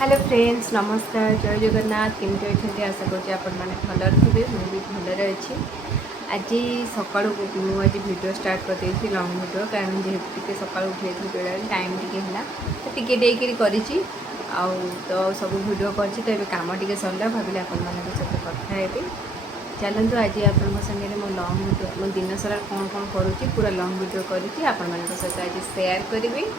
Hello friends नमस्कार जय जगन्नाथ केमती अच्छे आशा करुँच आपण मैंने भलर थे मुझे भलर अच्छी आज सका आज वीडियो स्टार्ट करदे लंग वीडियो कारण जेहेतु टी सका उठे बेड़ा टाइम टी तो टे करी तो सब वीडियो कर कम टे सरला भाविले आपण सहित कथा हेबी चलतु आज आपण सामने मो लंग वीडियो मो दिन सारा कौन कौन करुँची पूरा लंग वीडियो करी आपण सहित आज सेयार करी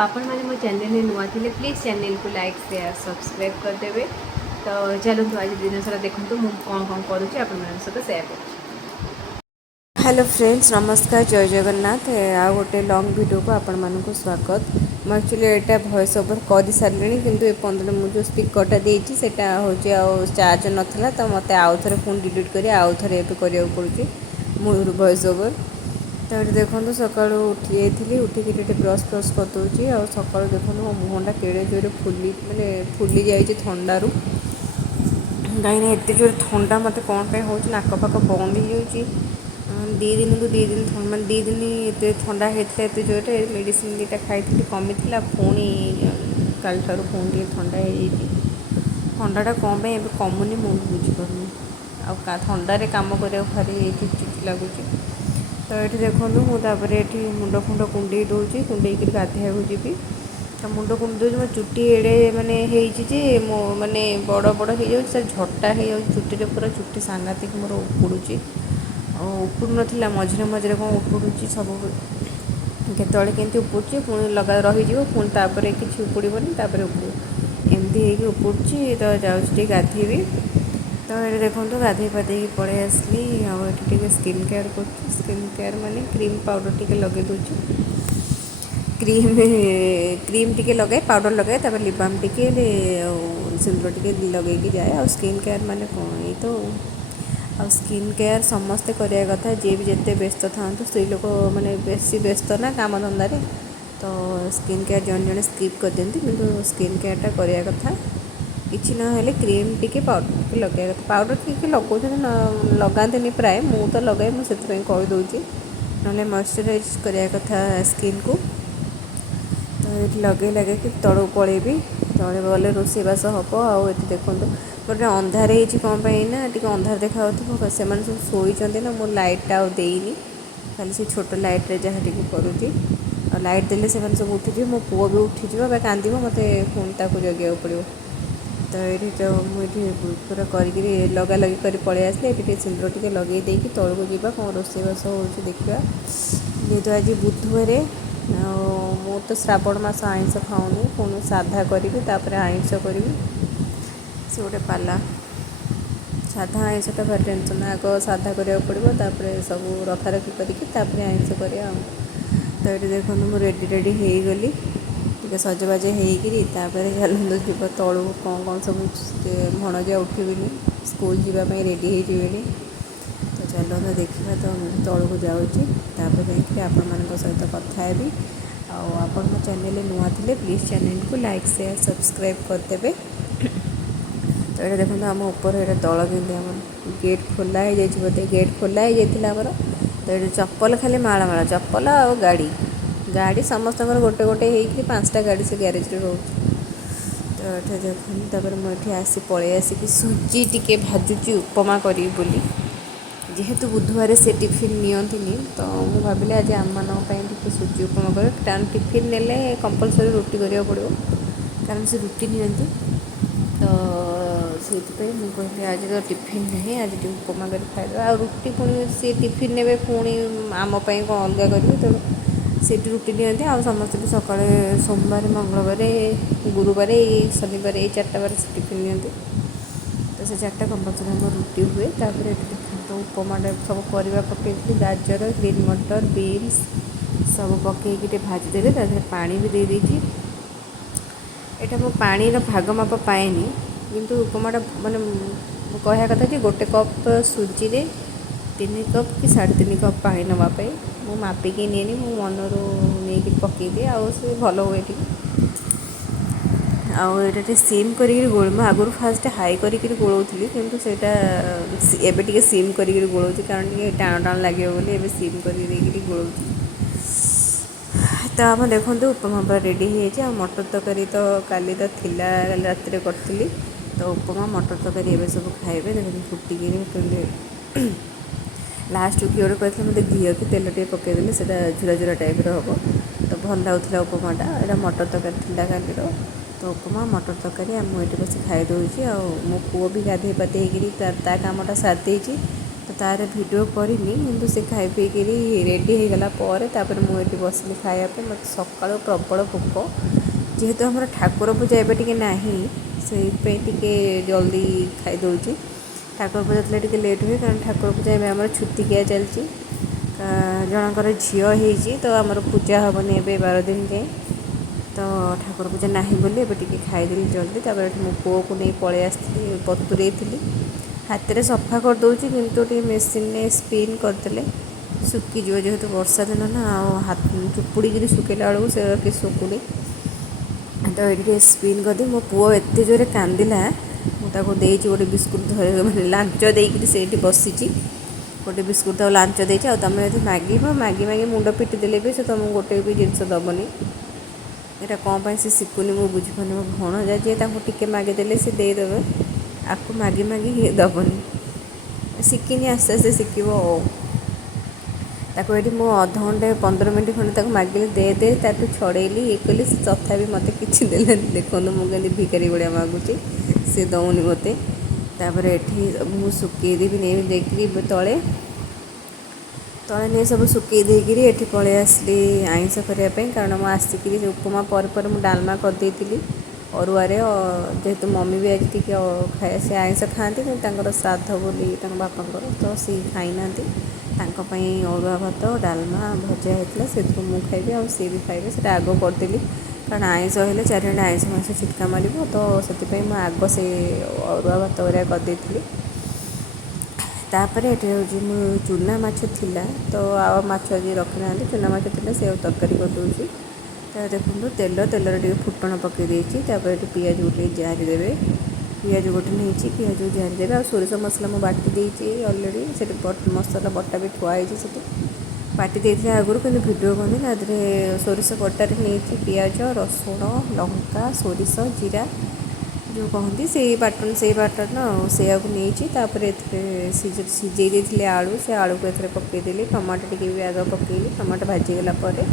आपण मैंने मो चैनल में नुआ थे प्लीज़ चैनल को लाइक शेयर सब्सक्राइब करदे। तो चलतु आज दिन सारा देखूँ मुझे कौन कौन करुँची आपण सहित सेयार कर। हेलो फ्रेंड्स नमस्कार जय जगन्नाथ आ गोटे लंग वीडियो को आपण मानक स्वागत। मैं एक्चुअली यहाँ वॉइस ओवर कर सारे कि एपर्तन मुझे स्पीकरटा देती से हूँ चार्ज नाला तो मत आउ थे पुणी डिलीट कर आउ थे करा पड़ी मूल वॉइस ओवर। तो ये देखो सका उठी जाइए उठिक ब्रश ब्रश करदे आ सका देखो मो मुहटा केड़े जोरे फुली मैंने फुली जाइए थंडारू कहीं एत जोर थंडा मत कौन हो नाक पाक बंद हो दी दिन को दी दिन मैं दी दिन ये थंडा होता है जोरे मेडिसिन दीटा खाई कमी पुणी काल ठार पुणी थंडा थंडाटा कौन कमुनी मुझे बुझीपार आ थंडारे कम करा भारी चिट लगुच। तो ये देखूँ मुझे ये मुंड फुंड कुंडे दूसरी कुंडे गाधे जी तो मुंड कुंडे दूसरी मो चुटी एड़े मानने मो मानने बड़ बड़ हो झटा हो चुटी पूरा चुटी सांघातिक मोर उपुड़ी उपुड़ नाला मझे मझे कौन उपुड़ी सब केतले केमती उपुड़ी पुणी लगा रही पुणी किसी उपुड़बनी उपुड़ एमती उपुड़ी तो जाऊँगी गाधेबी। तो ये देखो गाधे पाधे पलि आसली आगे स्किन केयर कर स्किन केयर माने क्रीम पाउडर टी लगे दूची क्रीम टी लगे पाउडर लगे तब लिप बाम टी सिंदूर टी लगे जाए आ स्किन केयर माने कौन ये तो आ स्किन केयर समस्ते करिया कथा जी भी जिते व्यस्त था स्त्री लोक मैंने बेसी व्यस्त ना काम धंदार तो स्किन केयर जन जन स्किप कर दिखती कि स्किन केयरटा करिया कथा किसी ना क्रीम टी पाउडर टी लगे पाउडर टी लगे लगाते प्राय मु तो लगे मुझे कहीदे ना मॉइस्चराइज कराया कथा स्किन को। तो ये लगे लगे कि तलू पलैबी तले गले रोषेईबास हम आए देखो गोटे अंधार हो कौन ना टी अंधार देखा से सब शोचते ना मो लाइटा आईनी खाली से छोट लाइट्रे जहाँ टी करुँची लाइट देले से सब उठिज मो पुओ भी उठिज कांद मत पुणी जगह पड़ो। तो ये तो मुझे पूरा कर लगा लगी कर पलि आसले ये सिंदूर टी लगे देकी तौक जावा कौन रोषेईबास हो देखा जेहेतु आज बुधवार मु तो श्रावण मास आइंस खाऊनी पुणी साधा करी आइंस करी से गोटे पाला साधा आइंसटा भारी टेंशन आग साधा करा पड़ो सब रखा रखी करके आइंस करा। तो ये देखो मुझे रेडी रेडी हो गली टे सजबाज होकर चलते जीव तलू कौन कौन सब भणजा उठबी स्कूल जावाई रेडी हो तो चलते देखा तो तलू जाऊँगी आपण मान सहित कथा हेबी आपण मो चैनल नुआ थे प्लीज़ चैनल को लाइक शेयर सब्सक्राइब करदे। तो ये देखो आम ऊपर ये तल के गेट खोला हो जाए बोधे गेट खोला हो जाता तो ये चप्पल खाली माला माला चप्पल आ गाड़ी गाड़ी समस्त गोटे गोटे हो 5टा गाड़ी से ग्यारेज रे रोच। तो ये देखो मुझे आसी पलि आसिक सुजी टी भाजुची उपमा करी बोली जेहेतु बुधवार से टिफिन नियंतिनी तो मुझे भाविले आज आम मान सुजी उपमा कर कारण टिफिन नेले कंपलसरी रुटी करा पड़ो कारण से रुटी नियंती तो से कहली आज तो टिफिन नहीं आज उपमा कर खाइदेवा आ रुटी पुणी सी टिफिन ने पुणी आमपाई कौन अलग करेंगे तो से रुटी नियंती आ समस्त भी सका सोमवार मंगलवार गुरुवार शनिवार ये 4टा बार से टिफिन नियंती तो से 4टा कंपलसरी आम रुटी हुए तापर तो उपमाटा सब परिवा पकई गाजर ग्रीन मटर बीन्स सब पकईकि भाजीदेले पानी भी दे देती यहाँ मो पानी भाग माप पाएनि किंतु उपमाटा माने कहया कथा कि गोटे कप सुजी रे 3 कप कि 3.5 कप पानी नापी मु मापिकी निएनि मो मनरू नहीं पकईदिए आउ से भल हुए आटे सीम कर गोल आगुरी फास्ट हाई करी गोलौली किंतु सेटा एबे टिके सीम कर गोलौची कारण टे टाण टाण लगे बोली एबे सीम कर गोलौली। ତ ଆମ ଦେଖନ୍ତୁ ଉପମା ପୁରା ରେଡ଼ି ହେଇଯାଇଛି। ଆଉ ମଟର ତରକାରୀ ତ କାଲି ତ ଥିଲା, କାଲି ରାତିରେ କରିଥିଲି। ତ ଉପମା ମଟର ତରକାରୀ ଏବେ ସବୁ ଖାଇବେ। ଦେଖନ୍ତୁ ଫୁଟିକିରି କହିଲେ ଲାଷ୍ଟକୁ କିଏ ଗୋଟେ କହିଥିଲେ ମୋତେ ଘିଅ କି ତେଲ ଟିକେ ପକାଇଦେଲେ ସେଇଟା ଝୁରା ଝୁରା ଟାଇପ୍ର ହେବ। ତ ଭଲ ଲାଗୁଥିଲା ଉପମାଟା। ଏଇଟା ମଟର ତରକାରୀ ଥିଲା କାଲିର। ତ ଉପମା ମଟର ତରକାରୀ ମୁଁ ଏଠି ବସି ଖାଇ ଦେଉଛି। ଆଉ ମୋ ପୁଅ ବି ଗାଧୋଇ ପାଧେଇକିରି ତା କାମଟା ସାରି ଦେଇଛି। ତ ତା'ର ଭିଡ଼ିଓ କରିନି, କିନ୍ତୁ ସେ ଖାଇ ପିଇକିରି ରେଡ଼ି ହେଇଗଲା ପରେ ତାପରେ ମୁଁ ଏଠି ବସିଲି ଖାଇବା ପାଇଁ। ମୋତେ ସକାଳୁ ପ୍ରବଳ ଭୋକ, ଯେହେତୁ ଆମର ଠାକୁର ପୂଜା ଏବେ ଟିକେ ନାହିଁ, ସେଇଥିପାଇଁ ଟିକେ ଜଲ୍ଦି ଖାଇ ଦେଉଛି। ଠାକୁର ପୂଜା ଥିଲେ ଟିକେ ଲେଟ୍ ହୁଏ, କାରଣ ଠାକୁର ପୂଜା ଏବେ ଆମର ଛୁତିକିଆ ଚାଲିଛି। ଜଣଙ୍କର ଝିଅ ହେଇଛି, ତ ଆମର ପୂଜା ହେବନି ଏବେ 12 ଦିନ ଯାଏଁ। ତ ଠାକୁର ପୂଜା ନାହିଁ ବୋଲି ଏବେ ଟିକେ ଖାଇଦେଲି ଜଲ୍ଦି। ତାପରେ ଏଠି ମୋ ପୁଅକୁ ନେଇ ପଳେଇ ଆସିଥିଲି, ବତୁରେଇଥିଲି। ହାତରେ ସଫା କରିଦେଉଛି, କିନ୍ତୁ ଟିକେ ମେସିନ୍ରେ ସ୍ପିନ୍ କରିଦେଲେ ଶୁଖିଯିବ। ଯେହେତୁ ବର୍ଷା ଦିନ ନା, ଆଉ ଚୁପୁଡ଼ିକିରି ଶୁଖେଇଲା ବେଳକୁ ସେ କିଛି ଶୁଖୁନି। ତ ଏଠି ଟିକେ ସ୍ପିନ୍ କରିଦିଏ। ମୋ ପୁଅ ଏତେ ଜୋରେ କାନ୍ଦିଲା, ମୁଁ ତାକୁ ଦେଇଛି ଗୋଟେ ବିସ୍କୁଟ୍, ମାନେ ଲାଞ୍ଚ ଦେଇକିରି ସେଇଠି ବସିଛି। ଗୋଟେ ବିସ୍କୁଟ୍ ତାକୁ ଲାଞ୍ଚ ଦେଇଛି। ଆଉ ତୁମେ ଯଦି ମାଗିବ, ମାଗି ମୁଣ୍ଡ ପିଟି ଦେଲେ ବି ସେ ତୁମକୁ ଗୋଟେ ବି ଜିନିଷ ଦେବନି। ଏଇଟା କ'ଣ ପାଇଁ ସେ ଶିଖୁନି ମୁଁ ବୁଝିପାରୁନି। ମୋ ଭଣଜା ଯିଏ, ତାଙ୍କୁ ଟିକେ ମାଗିଦେଲେ ସେ ଦେଇଦେବେ, ଆକୁ ମାଗି ଦେବନି। ଶିଖିନି, ଆସ୍ତେ ଆସ୍ତେ ଶିଖିବ। ଆଉ ତାକୁ ଏଠି ମୁଁ ଅଧଘଣ୍ଟେ 15 ମିନିଟ୍ ଖଣ୍ଡେ ତାକୁ ମାଗିଲି ଦେ ତାଠୁ ଛଡ଼େଇଲି, ଇଏ କଲି, ସେ ତଥାପି ମୋତେ କିଛି ଦେଲେନି। ଦେଖନ୍ତୁ ମୁଁ କେମିତି ଭିକାରୀ ଭଳିଆ ମାଗୁଛି, ସେ ଦେଉନି ମୋତେ। ତାପରେ ଏଠି ମୁଁ ଶୁଖେଇଦେବି ନେଇ ଦେଇକିରି ତଳେ ନେଇ ସବୁ ଶୁଖେଇ ଦେଇକିରି ଏଠି ପଳେଇ ଆସିଲି ଆଇଁଷ କରିବା ପାଇଁ। କାରଣ ମୁଁ ଆସିକିରି ଉପମା ପରେ ମୁଁ ଡାଲମା କରିଦେଇଥିଲି ଅରୁଆରେ। ଯେହେତୁ ମମି ବି ଆଜି ଟିକେ ସେ ଆଇଁଷ ଖାଆନ୍ତି, କିନ୍ତୁ ତାଙ୍କର ଶ୍ରାଦ୍ଧ ବୋଲି ତାଙ୍କ ବାପାଙ୍କର, ତ ସେ ଖାଇନାହାନ୍ତି। ତାଙ୍କ ପାଇଁ ଅରୁଆ ଭାତ, ଡାଲମା, ଭଜା ହେଇଥିଲା। ସେଥିରୁ ମୁଁ ଖାଇବି, ଆଉ ସିଏ ବି ଖାଇବେ। ସେଇଟା ଆଗ କରିଦେଲି, କାରଣ ଆଇଁଷ ହେଲେ ଚାରିଆଡ଼େ ଆଇଁଷ ଛିଟକା ମାରିବ। ତ ସେଥିପାଇଁ ମୁଁ ଆଗ ସେ ଅରୁଆ ଭାତ ହେରିକା କରିଦେଇଥିଲି। ତାପରେ ଏଠି ହେଉଛି ମୁଁ ଚୁନା ମାଛ ଥିଲା, ତ ଆଉ ମାଛ ଆଜି ରଖିନାହାନ୍ତି, ଚୁନା ମାଛ ଥିଲା, ସେ ଆଉ ତରକାରୀ କରିଦେଉଛି। ତାପରେ ଦେଖନ୍ତୁ ତେଲରେ ଟିକେ ଫୁଟଣ ପକାଇ ଦେଇଛି। ତାପରେ ଏଠି ପିଆଜ ଗୋଟେ ଜାରିଦେବେ, ପିଆଜ ଗୋଟେ ନେଇଛି, ପିଆଜ ଜାରିଦେବେ। ଆଉ ସୋରିଷ ମସଲା ମୁଁ ବାଟି ଦେଇଛି ଅଲରେଡ଼ି, ସେଠି ମସଲା ବଟା ବି ଥୁଆ ହେଇଛି। ସେଠି ବାଟି ଦେଇଥିଲେ ଆଗରୁ, କିନ୍ତୁ ଭିଡ଼ିଓ କରିନି। ତା ଦେହରେ ସୋରିଷ ବଟାରେ ନେଇଛି ପିଆଜ, ରସୁଣ, ଲଙ୍କା, ସୋରିଷ, ଜିରା ଯେଉଁ କହନ୍ତି, ସେଇ ବାଟନ ଆଉ ସେଇଆକୁ ନେଇଛି। ତାପରେ ଏଥିରେ ସିଝେଇ ଦେଇଥିଲି ଆଳୁ, ସେ ଆଳୁକୁ ଏଥିରେ ପକାଇଦେଲି। ଟମାଟୋ ଟିକେ ବି ଆଗ ପକାଇଲି, ଟମାଟୋ ଭାଜିଗଲା ପରେ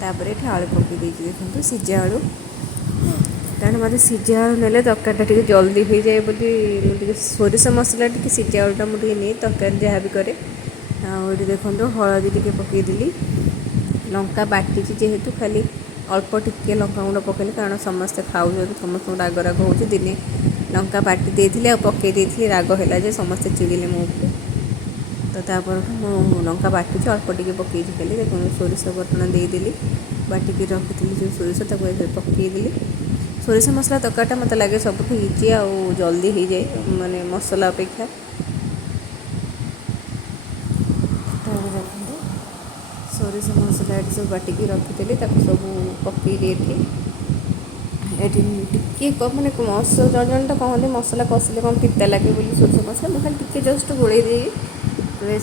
ତାପରେ ଏଠି ଆଳୁ ପକାଇ ଦେଇଛି। ଦେଖନ୍ତୁ ସିଝା ଆଳୁ, କାରଣ ମୋତେ ସିଝା ଆଳୁ ନେଲେ ତରକାରୀଟା ଟିକେ ଜଲ୍ଦି ହୋଇଯାଏ ବୋଲି ମୁଁ ଟିକେ ସୋରିଷ ମସଲା ଟିକେ ସିଝା ଆଳୁଟା ମୁଁ ଟିକେ ନିଏ ତରକାରୀ ଯାହା ବି କରେ। ଆଉ ଏଠି ଦେଖନ୍ତୁ ହଳଦୀ ଟିକେ ପକାଇଦେଲି, ଲଙ୍କା ବାଟିଛି ଯେହେତୁ ଖାଲି ଅଳ୍ପ ଟିକେ ଲଙ୍କାଗୁଣ୍ଡ ପକାଇଲି, କାରଣ ସମସ୍ତେ ଖାଉଛନ୍ତି, ସମସ୍ତଙ୍କୁ ରାଗ ହେଉଛି। ଦିନେ ଲଙ୍କା ବାଟି ଦେଇଥିଲି ଆଉ ପକାଇ ଦେଇଥିଲି, ରାଗ ହେଲା ଯେ ସମସ୍ତେ ଚିଡ଼ିଲେ ମୋ ଉପରେ। ତ ତାପରଠୁ ମୁଁ ଲଙ୍କା ବାଟିଛି, ଅଳ୍ପ ଟିକେ ପକାଇଛି ଖାଲି। ଦେଖନ୍ତୁ ସୋରିଷ ବଟଣ ଦେଇଦେଲି, ବାଟିକି ରଖିଥିଲି ଯେଉଁ ସୋରିଷ, ତାକୁ ଏଥିରେ ପକାଇଦେଲି। ସୋରିଷ ମସଲା ତରକାରୀଟା ମୋତେ ଲାଗେ ସବୁଠୁ ଇଜି ଆଉ ଜଲ୍ଦି ହେଇଯାଏ, ମାନେ ମସଲା ଅପେକ୍ଷା। ତାପରେ ଦେଖନ୍ତୁ ସୋରିଷ ମସଲା ଏଠି ସବୁ ବାଟିକି ରଖିଥିଲି, ତାକୁ ସବୁ ପକାଇଲି ଏଠି ଟିକେ ମାନେ ଜଣେ ଜଣେ ତ କହନ୍ତି ମସଲା କଷିଲେ କ'ଣ ପିତା ଲାଗେ ବୋଲି ସୋରିଷ ମସଲା। ମୁଁ ଖାଲି ଟିକେ ଜଷ୍ଟ ଗୋଳେଇ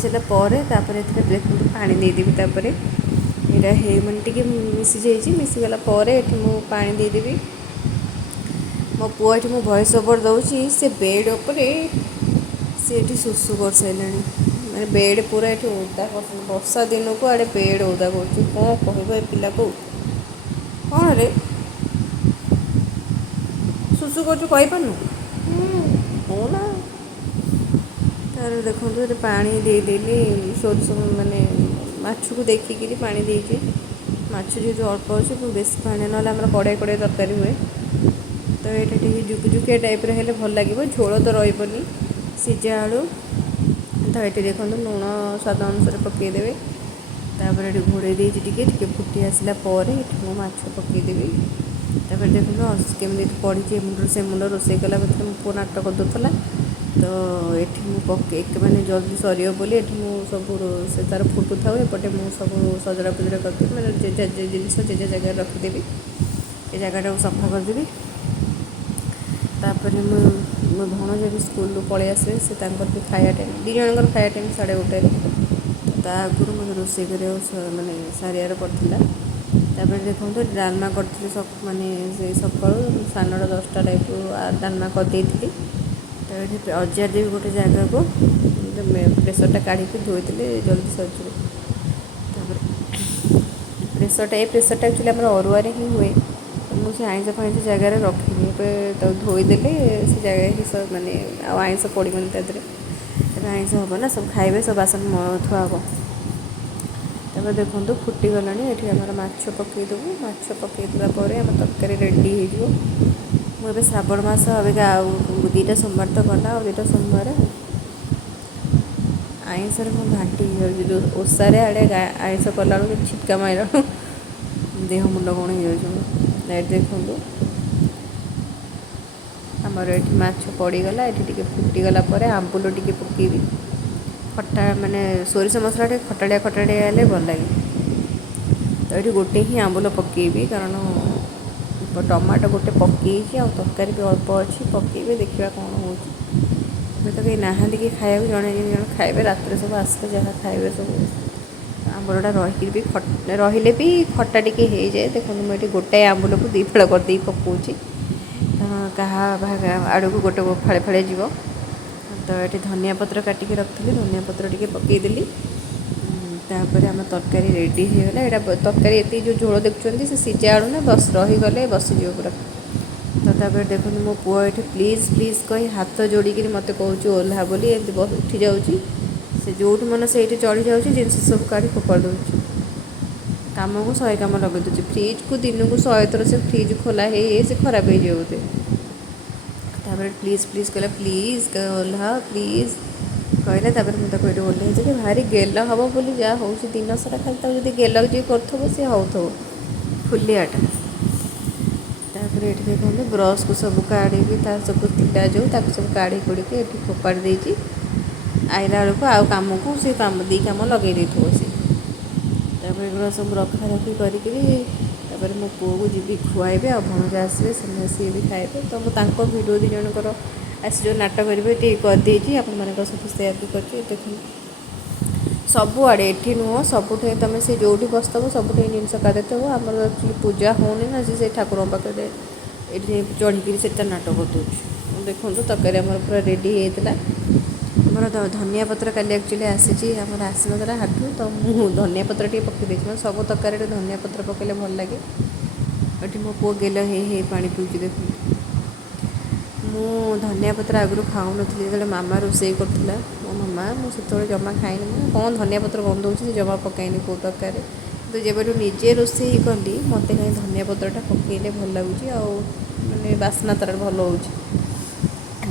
ସାରିଲା ପରେ ତାପରେ ଏଥିରେ ଦେଖନ୍ତୁ ପାଣି ଦେଇଦେବି। ତାପରେ ଏଇଟା ମାନେ ଟିକେ ମିଶିଯାଇଛି, ମିଶିଗଲା ପରେ ଏଠି ମୁଁ ପାଣି ଦେଇଦେବି। ମୋ ପୁଅ ଏଠି ମୁଁ ଭଏସ୍ ଓଭର୍ ଦେଉଛି, ସେ ବେଡ଼୍ ଉପରେ ସେ ଏଠି ଶୁଶୁ କରିସାରିଲାଣି, ମାନେ ବେଡ଼୍ ପୁରା ଏଠି ଓଦା କରୁଛନ୍ତି। ବର୍ଷା ଦିନକୁ ଆଡ଼େ ବେଡ଼୍ ଓଦା କରୁଛି, କ'ଣ କହିବ ଏ ପିଲାକୁ। କ'ଣ ରେ ଶୁଶୁ କରୁଛୁ କହିପାରୁନୁ ହଉ ନା। ତାପରେ ଦେଖନ୍ତୁ ଏଠି ପାଣି ଦେଇଦେଲି, ସୋରିଷ ମାନେ ମାଛକୁ ଦେଖିକିରି ପାଣି ଦେଇଛି। ମାଛ ଯେହେତୁ ଅଳ୍ପ ଅଛି, ବେଶୀ ପାଣି ନହେଲେ ଆମର କଡ଼ାଇ ତରକାରୀ ହୁଏ। ତ ଏଇଟା ଟିକେ ଜୁକୁଜୁକିଆ ଟାଇପ୍ର ହେଲେ ଭଲ ଲାଗିବ, ଝୋଳ ତ ରହିବନି। ସିଝା ଆଳୁ ତ ଏଠି ଦେଖନ୍ତୁ ଲୁଣ ସ୍ୱାଦ ଅନୁସାରେ ପକାଇଦେବେ। ତାପରେ ଏଠି ଘୋଡ଼େଇ ଦେଇଛି, ଟିକେ ଫୁଟି ଆସିଲା ପରେ ଏଠି ମୁଁ ମାଛ ପକାଇଦେବି। ତାପରେ ଦେଖନ୍ତୁ କେମିତି ପଡ଼ିଛି ଏ ମୁଣ୍ଡରୁ ସେ ମୁଣ୍ଡ। ରୋଷେଇ କଲା ଭିତରେ ମୋ ପୁଅ ନାଟକ କରିଦେଉଥିଲା, ତ ଏଠି ମୁଁ ମାନେ ଜଲ୍ଦି ସରିବ ବୋଲି ଏଠି ମୁଁ ସବୁ ସେ ତା'ର ଫୁଟୁଥାଉ, ଏପଟେ ମୁଁ ସବୁ ସଜଡ଼ା ଫଜଡ଼ା କରିଦେବି, ମାନେ ଜିନିଷ ଜାଗାରେ ରଖିଦେବି। ଏ ଜାଗାଟାକୁ ସଫା କରିଦେବି। ତାପରେ ମୋ ଭଣଜା ବି ସ୍କୁଲରୁ ପଳେଇ ଆସିବେ, ସେ ତାଙ୍କର ବି ଖାଇବା ଟାଇମ୍, ଦୁଇ ଜଣଙ୍କର ଖାଇବା ଟାଇମ୍ 1:30ରେ। ତା ଆଗରୁ ମୋତେ ରୋଷେଇ କରିବାକୁ ମାନେ ସାରିବାର ପଡ଼ିଥିଲା। ତାପରେ ଦେଖନ୍ତୁ ଡାଲମା କରିଥିଲି ମାନେ ସେଇ ସକାଳୁ 10:30 ଟାଇପ୍ରୁ ଡାଲମା କରିଦେଇଥିଲି। ତାପରେ ଏଠି ଅଜାରି ଦେବି ଗୋଟେ ଜାଗାକୁ, ପ୍ରେସରଟା କାଢ଼ିକି ଧୋଇଥିଲେ ଜଲ୍ଦି ସରିଯିବ। ତାପରେ ପ୍ରେସରଟା ଆକ୍ଚୁଆଲି ଆମର ଅରୁଆରେ ହିଁ ହୁଏ। ମୁଁ ସେ ଆଇଁଷ ଫାଇଁଷ ଜାଗାରେ ରଖିନି, ଏବେ ତାକୁ ଧୋଇଦେଲେ ସେ ଜାଗାରେ ହିଁ ମାନେ ଆଉ ଆଇଁଷ ପଡ଼ିବନି ତା ଦେହରେ। ଏବେ ଆଇଁଷ ହେବ ନା, ସବୁ ଖାଇବେ, ସବୁ ବାସନ ଥୁଆ ହେବ। ତାପରେ ଦେଖନ୍ତୁ ଫୁଟିଗଲାଣି। ଏଠି ଆମର ମାଛ ପକାଇଦେବୁ। ମାଛ ପକାଇଦେଲା ପରେ ଆମ ତରକାରୀ ରେଡ଼ି ହେଇଯିବ। ମୁଁ ଏବେ ଶ୍ରାବଣ ମାସ ଅବିକା ଆଉ 2ଟା ସୋମବାର ତ ଗଲା, ଆଉ 2ଟା ସୋମବାର ଆଇଁଷରେ ମୁଁ ଘାଣ୍ଟି ହେଇଯାଉଛି। ଯେଉଁ ଓଷାରେ ଆଡ଼େ ଆଇଁଷ କଲାବେଳକୁ ଛିଟକା ମାରିଲାବେଳକୁ ଦେହ ମୁଣ୍ଡ କ'ଣ ହେଇଯାଉଛି। ଏଠି ଦେଖନ୍ତୁ ଆମର ଏଠି ମାଛ ପଡ଼ିଗଲା। ଏଠି ଟିକେ ଫୁଟିଗଲା ପରେ ଆମ୍ବୁଲ ଟିକେ ପକାଇବି। ଖଟା ମାନେ ସୋରିଷ ମସଲା ଟିକେ ଖଟାଳିଆ ହେଲେ ଭଲ ଲାଗେ। ତ ଏଠି ଗୋଟେ ହିଁ ଆମ୍ବୁଲ ପକାଇବି, କାରଣ ଟମାଟୋ ଗୋଟେ ପକାଇଛି, ଆଉ ତରକାରୀ ବି ଅଳ୍ପ ଅଛି, ପକାଇବି, ଦେଖିବା କ'ଣ ହେଉଛି। ଏବେ ତ କେହି ନାହାନ୍ତି କି ଖାଇବାକୁ, ଜଣେ 2 ଜଣ ଖାଇବେ, ରାତିରେ ସବୁ ଆସିଲେ ଯାହା ଖାଇବେ ସବୁ। ଆମ୍ବୁଲଟା ରହିଲେ ବି ଖଟା ଟିକେ ହେଇଯାଏ। ଦେଖନ୍ତୁ ମୁଁ ଏଠି ଗୋଟାଏ ଆମ୍ବୁଲକୁ 2 ଫାଳ କରିଦେଇ ପକାଉଛି, କାହା ଆଡ଼କୁ ଗୋଟେ ଫାଳେ ଯିବ। ତ ଏଠି ଧନିଆ ପତ୍ର କାଟିକି ରଖିଥିଲି, ଧନିଆ ପତ୍ର ଟିକେ ପକାଇଦେଲି। ତାପରେ ଆମ ତରକାରୀ ରେଡ଼ି ହେଇଗଲା। ଏଇଟା ତରକାରୀ ଏତିକି ଯେଉଁ ଝୋଳ ଦେଖୁଛନ୍ତି ସେ ସିଝା ଆଳୁ ନା, ରହିଗଲେ ବସିଯିବ ପୁରା। ତ ତାପରେ ଦେଖନ୍ତୁ ମୋ ପୁଅ ଏଠି ପ୍ଲିଜ୍ କହି ହାତ ଯୋଡ଼ିକିରି ମୋତେ କହୁଛି ଓହ୍ଲା ବୋଲି, ଏମିତି ଉଠି ଯାଉଛି। ସେ ଯେଉଁଠି ମନ ସେଇଠି ଚଢ଼ି ଯାଉଛି, ଜିନିଷ ସବୁ କାଢ଼ି ଫୋପାଡ଼ି ଦେଉଛି। କାମକୁ 100 କାମ ଲଗାଇ ଦେଉଛି। ଫ୍ରିଜ୍କୁ ଦିନକୁ 100 ଥର ସେ ଫ୍ରିଜ୍ ଖୋଲା ହେଇ ସେ ଖରାପ ହେଇଯିବ ବୋଧେ। ତାପରେ ପ୍ଲିଜ୍ କହିଲା, ପ୍ଲିଜ୍ ଓହ୍ଲା ପ୍ଲିଜ୍ କହିଲା। ତାପରେ ମୁଁ ତାକୁ ଏଠି ଓହ୍ଲାଇଦେଲି। ଭାରି ଗେଲ ହେବ ବୋଲି ଯାହା ହେଉଛି, ଦିନ ସାରା ଖାଲି ତାକୁ ଯଦି ଗେଲ ଯିଏ କରୁଥିବ ସେ ହେଉଥିବ ଫୁଲିଆଟା। ତାପରେ ଏଠି ଦେଖନ୍ତୁ ବ୍ରସ୍କୁ ସବୁ କାଢ଼ିକି, ତାର ସବୁ ଥିଲା ଯେଉଁ, ତାକୁ ସବୁ କାଢ଼ି କୁଢ଼ିକି ଏଠି ଫୋପାଡ଼ି ଦେଇଛି। ଆଇଲା ବେଳକୁ ଆଉ କାମକୁ ସେ 2 କାମ ଲଗାଇ ଦେଇଥିବ ସିଏ। ତାପରେ ଏଗୁଡ଼ା ସବୁ ରଖାରଖି କରିକିରି ତାପରେ ମୋ ପୁଅକୁ ଯିବି ଖୁଆଇବେ, ଆଉ ଭଣଜା ଆସିବେ, ସିଏ ବି ଖାଇବେ। ତ ମୁଁ ତାଙ୍କ ଭିଡ଼ିଓ 2 ଜଣଙ୍କର ଆସି ଯେଉଁ ନାଟ କରିବେ ଟିକେ କରିଦେଇଛି, ଆପଣମାନଙ୍କ ସହିତ ସେୟାର ବି କରିଛି। ଦେଖନ୍ତୁ ସବୁଆଡ଼େ, ଏଠି ନୁହଁ ସବୁଠି ତୁମେ ସେ ଯେଉଁଠି ବସିଥିବ ସବୁଠି ଜିନିଷ କାଢ଼ିଥିବ। ଆମର ଆକ୍ଚୁଆଲି ପୂଜା ହେଉନି ନା, ସେ ଠାକୁରଙ୍କ ପାଖରେ ଏଠି ଚଢ଼ିକିରି ସେଟା ନାଟ କରିଦେଉଛି। ଦେଖନ୍ତୁ ତରକାରୀ ଆମର ପୁରା ରେଡ଼ି ହେଇଯାଇଥିଲା। ଆମର ଧନିଆ ପତ୍ର କାଲି ଆକ୍ଚୁଆଲି ଆସିଛି, ଆମର ଆସିନଥିଲା ହାଟରୁ, ତ ମୁଁ ଧନିଆ ପତ୍ର ଟିକେ ପକାଇ ଦେଇଛି। ମାନେ ସବୁ ତରକାରୀରେ ଧନିଆ ପତ୍ର ପକାଇଲେ ଭଲ ଲାଗେ। ଏଠି ମୋ ପୁଅ ଗେଲ ହେଇ ପାଣି ପିଉଛି। ଦେଖନ୍ତୁ ମୁଁ ଧନିଆ ପତ୍ର ଆଗରୁ ଖାଉନଥିଲି, ଯେତେବେଳେ ମାମା ରୋଷେଇ କରୁଥିଲା ମୋ ମାମା, ମୁଁ ସେତେବେଳେ ଜମା ଖାଇନି। କ'ଣ ଧନିଆ ପତ୍ର ଗନ୍ଧ ହେଉଛି, ସେ ଜମା ପକାଇନି କେଉଁ ତରକାରୀ। କିନ୍ତୁ ଯେବେଠୁ ନିଜେ ରୋଷେଇ କଲି, ମୋତେ କାହିଁ ଧନିଆ ପତ୍ରଟା ପକାଇଲେ ଭଲ ଲାଗୁଛି, ଆଉ ମାନେ ବାସ୍ନା ତା'ର ଭଲ ହେଉଛି।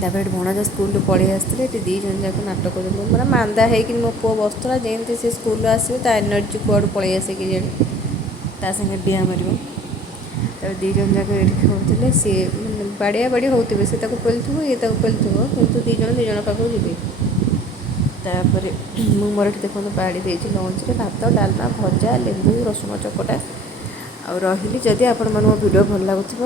ତାପରେ ଏଠି ଭଣଜା ସ୍କୁଲରୁ ପଳେଇ ଆସିଥିଲେ। ଏଠି 2 ଜଣ ଯାକ ନାଟ କରୁଛନ୍ତି। ମାନେ ମାନ୍ଦା ହେଇକି ମୋ ପୁଅ ବସୁଥିଲା, ଯେମିତି ସେ ସ୍କୁଲରୁ ଆସିବ ତା ଏନର୍ଜି କୁଆଡ଼ୁ ପଳେଇ ଆସେ କେଜାଣି, ତା ସାଙ୍ଗେ ଡିଆଁ ମାରିବ। ତାପରେ 2 ଜଣ ଯାକ ଏଠି ଖେଳୁଥିଲେ। ସିଏ ମାନେ ବାଡ଼ିଆ ବାଡ଼ି ହେଉଥିବେ, ସେ ତାକୁ ପେଲୁଥିବ, ଇଏ ତାକୁ ପେଲୁଥିବ, କିନ୍ତୁ 2 ଜଣ ପାଖକୁ ଯିବେ। ତାପରେ ମୁଁ ମୋର ଏଠି ଦେଖନ୍ତୁ ବାଢ଼ି ଦେଇଛି ଲଞ୍ଚରେ ଭାତ, ଡାଲମା, ଭଜା, ଲେମ୍ବୁ, ରସୁଣ ଚକଟା। ଆଉ ରହିଲି, ଯଦି ଆପଣମାନଙ୍କୁ ମୋ ଭିଡ଼ିଓ ଭଲ ଲାଗୁଥିବ